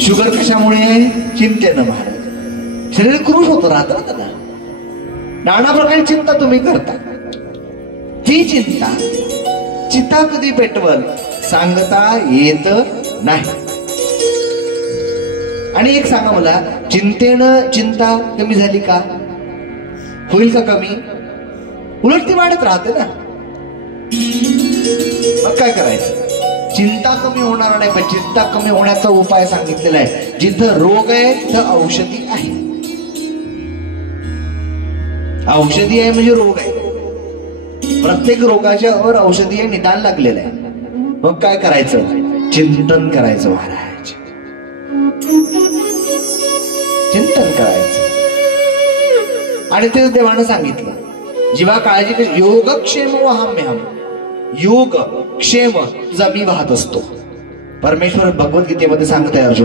Sugar कशामुळे? चिंतेनं महाराज. शरीर क्रूश होतं राहतं ना. नाना प्रकारची चिंता तुम्ही करता. ती चिंता कधी पेटवल सांगता येत नाही. आणि एक सांगा मला, चिंतेनं चिंता कमी झाली का? होईल का कमी? उलट ती वाढत राहते ना. मग काय करायचं? चिंता कमी होणार नाही, पण चिंता कमी होण्याचा उपाय सांगितलेला आहे. जिथं रोग आहे तिथं औषधी आहे. औषधी आहे म्हणजे रोग आहे. प्रत्येक रोगाच्या वर औषधी आहे, निदान लागलेलं आहे. मग काय करायचं? चिंतन करायचं महाराज. चिंतन करायचं. आणि ते देवानं सांगितलं, जीवा काळजी योगक्षेम वहाम्यहम. योग क्षेम तुझा मी वाहत असतो. परमेश्वर भगवद्गीतेमध्ये सांगत आहे अर्जुन.